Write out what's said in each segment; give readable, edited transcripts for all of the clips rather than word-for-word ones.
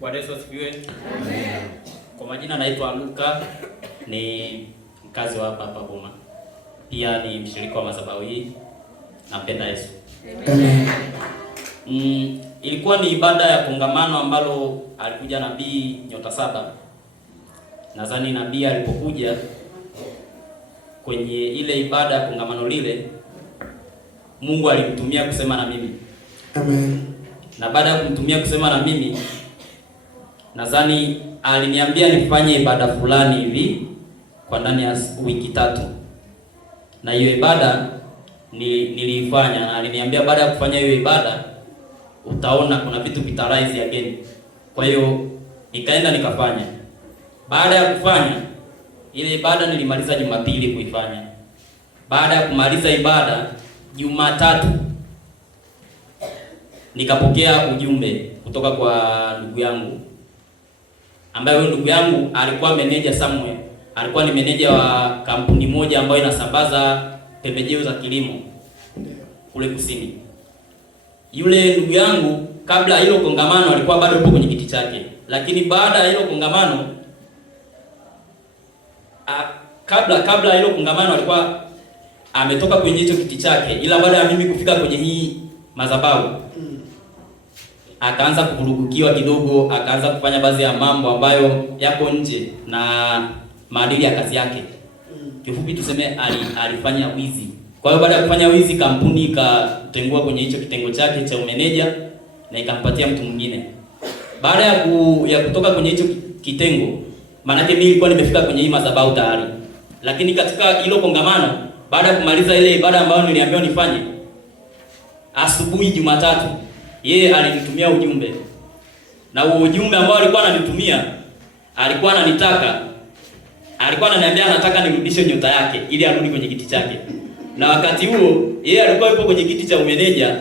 Bwana Yesu asifiwe. Amen. Kwa majina naitwa Luka, ni mkazi wa hapa Boma. Pia ni mshirika wa madhabahu hii. Nampenda Yesu. Amen. Ilikuwa ni ibada ya kongamano ambalo alikuja nabii Nyota Saba. Nadhani nabii alipokuja kwenye ile ibada ya kongamano lile, Mungu alimtumia kusema na mimi. Amen. Na baada ya kumtumia kusema na mimi, nadhani aliniambia nifanye ibada fulani hivi kwa ndani ya wiki 3. Na hiyo ibada niliifanya, na aliniambia baada ya kufanya hiyo ibada utaona kuna vitu vitarise again. Kwa hiyo nikaenda nikafanya. Baada ya kufanya ile ibada nilimaliza Jumapili kuifanya. Baada ya kumaliza ibada Jumatatu nikapokea ujumbe kutoka kwa ndugu yangu, ambaye huyo ndugu yangu alikuwa meneja somewhere. Alikuwa ni meneja wa kampuni moja ambayo inasambaza pembejeo za kilimo kule kusini. Yule ndugu yangu kabla hilo kongamano alikuwa bado yupo kwenye kiti chake, lakini baada ya hilo kongamano kabla hilo kongamano alikuwa ametoka kwenye hicho kiti chake, ila baada ya mimi kufika kwenye hii madhabahu akaanza kuvurugukiwa kidogo, akaanza kufanya baadhi ya mambo ambayo yako nje na maadili ya kazi yake. Kifupi tuseme alifanya wizi. Kwa hiyo baada ya kufanya wizi, kampuni ikatengua kwenye hicho kitengo chake cha umeneja na ikampatia mtu mwingine. Baada ya kutoka kwenye hicho kitengo, maana yake mimi nilikuwa nimefika kwenye hii madhabahu tayari. Lakini katika hilo kongamano, baada ya kumaliza ile ibada ambayo niliambiwa nifanye, asubuhi Jumatatu, yeye alinitumia ujumbe. Na huo ujumbe ambao alikuwa ananitumia, alikuwa ananiambia anataka nirudishe nyota yake ili arudi kwenye kiti chake. Na wakati huo yeye alikuwa yupo kwenye kiti cha umeneja,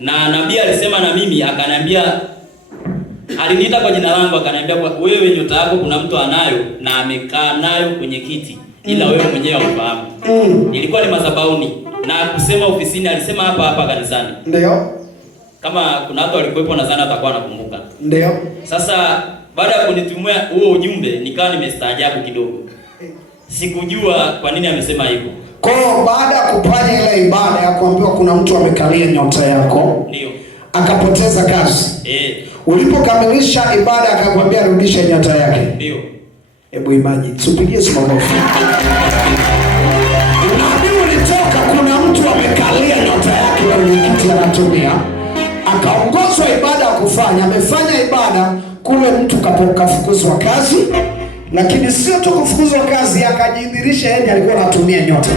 na nabii alisema na mimi, akaniambia, aliniita kwa jina langu, akaniambia wewe nyota yako kuna mtu anayo na amekaa nayo kwenye kiti, ila wewe mwenyewe haufahamu. Ilikuwa ni madhabahuni, na kusema ofisini, alisema hapa kanisani. Ndio. Kama kuna watu walikuwepo nadhani atakuwa anakumbuka. Ndio. Sasa baada ya kunitumia huo ujumbe, nikawa nimestaajabu kidogo. Sikujua kwa nini amesema hivyo. Kwa hiyo baada ya kufanya ile ibada ya kuambiwa kuna mtu amekalia nyota yako, ndio akapoteza kazi. Ulipokamilisha ibada akakwambia rudisha nyota yake. Ndio. Hebu imagine, tupigie makofi. Nabii ulitoka kuna mtu amekalia nyota yake kwenye kiti anatumia, akaongozwa ibada ya kufanya, amefanya ibada kule, mtu kafukuzwa kazi. Lakini sio tu kufukuzwa kazi, akajidhihirisha yeye alikuwa anatumia nyota.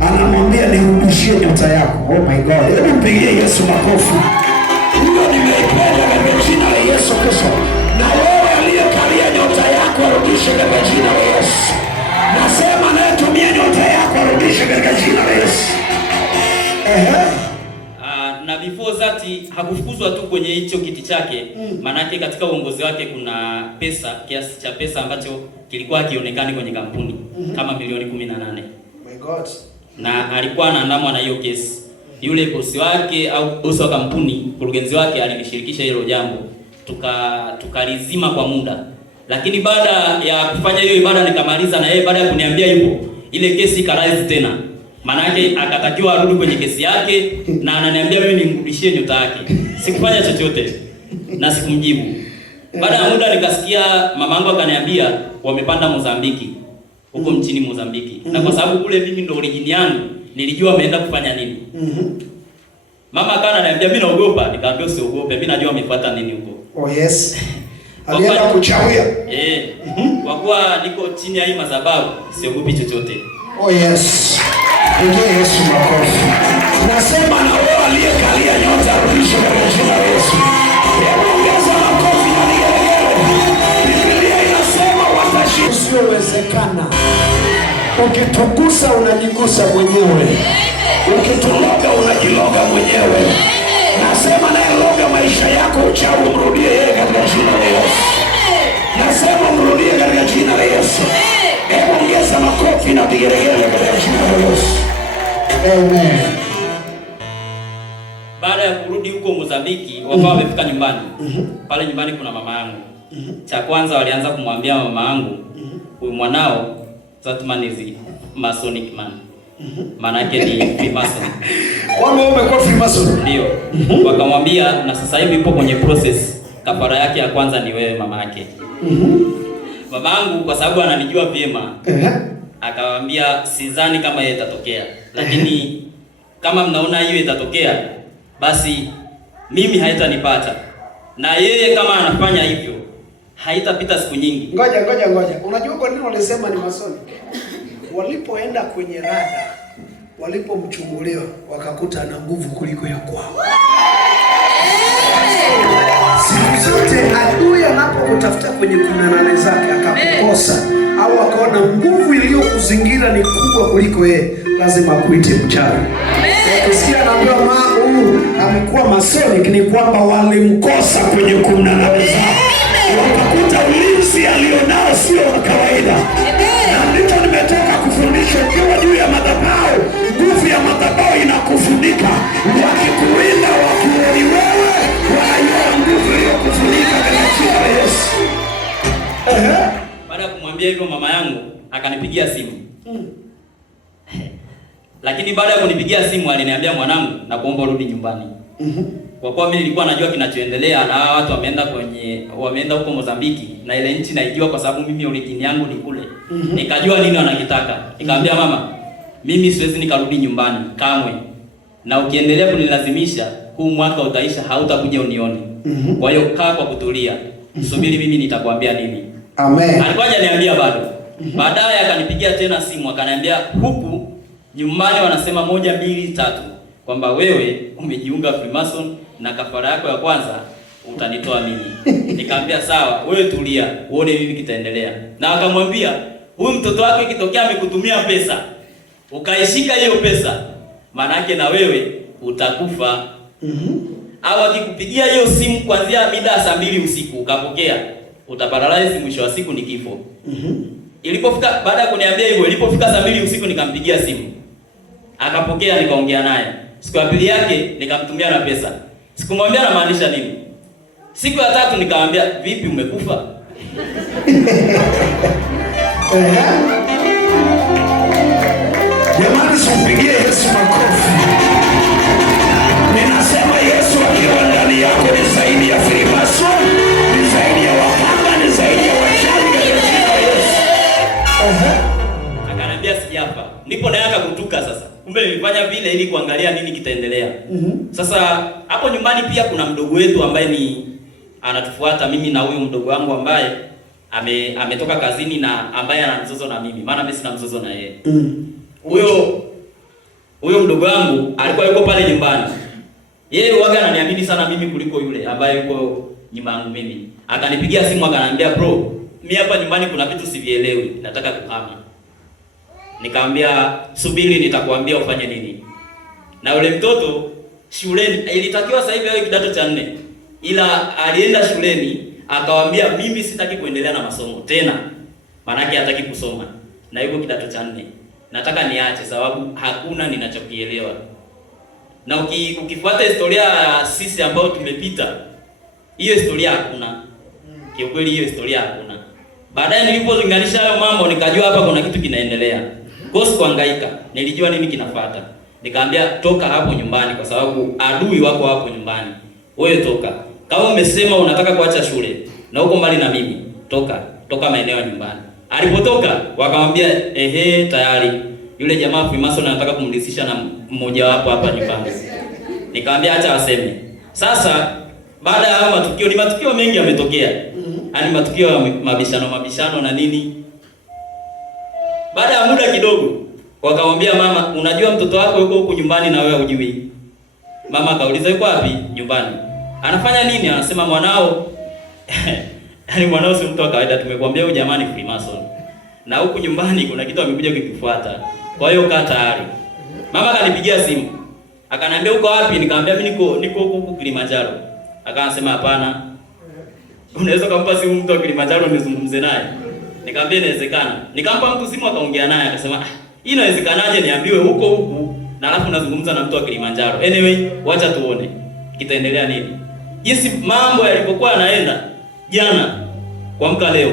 Anamwambia nirudishie nyota yako. Oh my God. Hebu mpigie Yesu makofi. Ndio nimeipenda katika jina la Yesu Kristo. Na wewe aliyekalia nyota yako arudishe katika jina la Yesu. Nasema anayetumia nyota yako arudishe katika jina la Yesu. Na before that hakufukuzwa tu kwenye hicho kiti chake. Manake katika uongozi wake kuna pesa, kiasi cha pesa ambacho kilikuwa kionekani kwenye kampuni kama milioni 18. My God. Na alikuwa anaandamwa na hiyo kesi. Yule bosi wake au bosi wa kampuni, mkurugenzi wake alinishirikisha hilo jambo. Tukalizima kwa muda. Lakini baada ya kufanya hiyo ibada nikamaliza, na yeye baada ya kuniambia hivyo, ile kesi ikarise tena. Manake akatakiwa arudi kwenye kesi yake, na ananiambia mimi nimrudishie nyota yake. Sikufanya chochote na sikumjibu. Baada ya muda nikasikia mamangu akaniambia wamepanda Mozambiki, huko nchini Mozambiki. Na kwa sababu kule mimi ndo origin yangu, nilijua ameenda kufanya nini. Mama akawa ananiambia mimi naogopa, nikamwambia usiogope, mimi najua amefuata nini huko. Oh yes. Alienda kuchawia. Kwa kuwa niko chini ya hii madhabahu, siogopi chochote. Oh yes. Ndio Yesu makofi. Nasema na wewe aliyekalia nyota rudisha katika jina la Yesu. Ongeza makofi na vigelegele. Biblia inasema watashinda usiowezekana. Ukitugusa unajigusa mwenyewe. Ukituloga unajiloga mwenyewe. Nasema naye loga maisha yako uchawi mrudie yeye katika jina la Yesu. Nasema mrudie katika jina la Yesu. Ongeza makofi na vigelegele katika jina la Yesu. Amen. Baada ya kurudi huko Mozambiki, wakawa wamefika nyumbani. Pale nyumbani kuna mama yangu. Cha kwanza walianza kumwambia mama yangu, huyu mwanao that man is Masonic man. Maana yake ni Freemason. Wewe umekuwa Freemason? Ndio. Wakamwambia na sasa hivi ipo kwenye process. Kafara yake ya kwanza ni wewe mama yake. Mama yangu kwa sababu ananijua vyema. Akamwambia sidhani kama yeye itatokea. Lakini kama mnaona hiyo itatokea, basi mimi haitanipata. Na yeye kama anafanya hivyo, haitapita siku nyingi. Ngoja. Unajua kwa nini walisema ni Masonic? Walipoenda kwenye rada, walipomchungulia wakakuta ana nguvu kuliko ya kwao. Siku zote adui anapokutafuta kwenye kunanane zake akakukosa au akaona nguvu iliyokuzingira ni kubwa kuliko yeye, lazima akuite mchawi. Ukisikia anaambiwa huyu amekuwa Masonic ni kwamba walimkosa kwenye kunanane zake. Wakakuta ulinzi alionao sio wa kawaida. Na ndipo nimetaka kufundisha ukiwa juu ya madhabahu, nguvu ya madhabahu inakufunika. Wakikuwinda wakioni wewe, wanajua nguvu iliyokufunika katika jina la Yesu. Baada ya kumwambia hivyo mama yangu akanipigia simu. Lakini baada ya kunipigia simu aliniambia, mwanangu, nakuomba urudi nyumbani. Kwa kuwa mimi nilikuwa najua kinachoendelea na hawa watu wameenda huko Mozambiki na ile nchi naijua kwa sababu mimi origin yangu ni kule. Nikajua nini wanakitaka. Nikamwambia mama, mimi siwezi nikarudi nyumbani kamwe. Na ukiendelea kunilazimisha, huu mwaka utaisha, hautakuja unione. Kwa hiyo kaa kwa kutulia. Subiri mimi nitakwambia nini. Amen. Alikuwa hajaniambia bado. Baadaye akanipigia tena simu akaniambia, huku nyumbani wanasema 1 2 3 kwamba wewe umejiunga Freemason na kafara yako ya kwanza utanitoa mimi. Nikamwambia sawa, wewe tulia, uone mimi kitaendelea. Na akamwambia, huyu mtoto wako ikitokea amekutumia pesa, ukaishika hiyo pesa, maana yake na wewe utakufa. Au akikupigia hiyo simu kuanzia mida saa 2 usiku ukapokea, utaparalyze, mwisho wa siku ni kifo. Ilipofika baada ya kuniambia hivyo, ilipofika saa 2 usiku nikampigia simu. Akapokea, nikaongea naye. Siku ya pili yake nikamtumia na pesa. Sikumwambia anamaanisha nini. Siku ya tatu nikamwambia, vipi umekufa? Jamani, simpigie Yesu makofi. Ninasema Yesu akiwa ndani yako ni zaidi ya Freemason, ni zaidi ya waganga, ni zaidi ya wachawi katika jina la Yesu. Akaniambia sijafa. Ndipo naye akakutuka sasa. Kumbe nilifanya vile ili kuangalia nini kitaendelea. Sasa hapo nyumbani pia kuna mdogo wetu ambaye ni anatufuata mimi na huyo mdogo wangu ambaye ametoka kazini na ambaye ana mzozo na mimi. Maana mimi sina mzozo na yeye. Huyo mdogo wangu alikuwa yuko pale nyumbani. Yeye huaga ananiamini sana mimi kuliko yule ambaye yuko nyuma yangu mimi. Akanipigia simu akaniambia, bro, mimi hapa nyumbani kuna vitu sivielewi, nataka kuhama. Nikamwambia subiri, nitakwambia ufanye nini. Na yule mtoto shuleni ilitakiwa sasa hivi awe kidato cha 4. Ila alienda shuleni akawaambia, mimi sitaki kuendelea na masomo tena. Maana yake hataki kusoma. Na yuko kidato cha 4. Nataka niache sababu hakuna ninachokielewa. Na ukifuata historia ya sisi ambao tumepita, hiyo historia hakuna. Kiukweli hiyo historia hakuna. Baadaye nilipolinganisha hayo mambo nikajua hapa kuna kitu kinaendelea. Kwa sikuhangaika, nilijua nini kinafuata. Nikamwambia toka hapo nyumbani kwa sababu adui wako hapo nyumbani. Wewe toka. Kama umesema unataka kuacha shule na uko mbali na mimi, toka maeneo ya nyumbani. Alipotoka wakamwambia tayari yule jamaa Freemason anataka kumlisisha na mmoja wapo hapa nyumbani. Nikamwambia acha waseme. Sasa baada ya matukio, ni matukio mengi yametokea. Yaani matukio ya mabishano na nini. Baada ya muda kidogo wakamwambia mama, unajua mtoto wako yuko huko nyumbani na wewe hujui. Mama akauliza yuko wapi? Nyumbani. Anafanya nini? Anasema mwanao yaani mwanao si mtu wa kawaida, tumekuambia huyu jamani Freemason. Na huku nyumbani kuna kitu amekuja kukifuata. Kwa hiyo kaa tayari. Mama akanipigia simu. Akaniambia uko wapi? Nikamwambia mimi niko huko Kilimanjaro. Akasema hapana. Unaweza kumpa simu mtu wa Kilimanjaro nizungumze naye? Nikamwambia inawezekana. Nikampa mtu simu akaongea naye akasema hii inawezekanaje niambiwe huku na alafu nazungumza na mtu wa Kilimanjaro. Anyway, wacha tuone kitaendelea nini. Jinsi mambo yalipokuwa yanaenda jana kuamka leo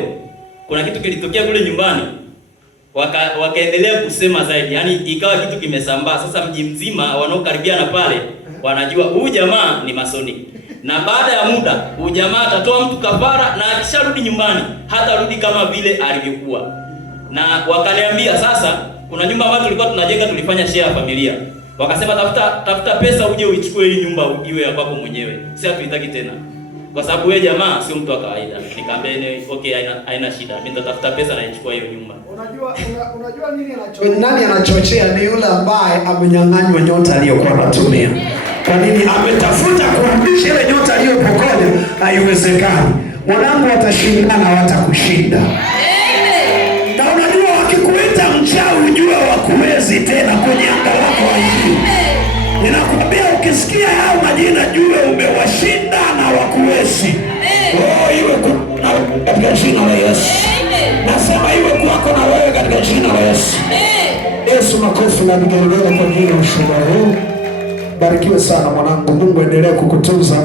kuna kitu kilitokea kule nyumbani, wakaendelea kusema zaidi, yaani ikawa kitu kimesambaa. Sasa mji mzima wanaokaribiana pale wanajua huyu jamaa ni masoni, na baada ya muda huyu jamaa atatoa mtu kafara, na akisharudi nyumbani hatarudi kama vile alivyokuwa. Na wakaniambia sasa, kuna nyumba ambayo tulikuwa tunajenga, tulifanya share ya familia, wakasema tafuta pesa uje uichukue hii nyumba iwe ya kwako mwenyewe, si hatuitaki tena, kwa sababu wewe jamaa sio mtu wa kawaida. Nikamwambia okay, haina shida, mimi nitatafuta pesa na nichukue hiyo nyumba. Unajua nani anachochea? Ni yule ambaye amenyang'anywa nyota aliyokuwa anatumia. Kwa nini? Ametafuta kurudisha ile nyota aliyopokonya. Haiwezekani. Mwanangu, watashindana, watakushinda. Na unajua wakikuita mchawi ujue wakuwezi tena kwenye anga lako hili. Ninakwambia ukisikia hao majina jue umewashinda na wakuwezi. Iwe katika jina la Yesu. Nasema iwe kwako na wewe katika jina la Yesu. Yesu, makofi na vigelegele kwa ajili ya ushuhuda huu. Barikiwe sana mwanangu. Mungu endelee kukutunza.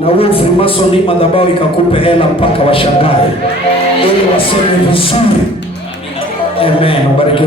Na wewe Freemason madhabahu ikakupe hela mpaka washangae. Ili waseme vizuri. Amen. Barikiwe.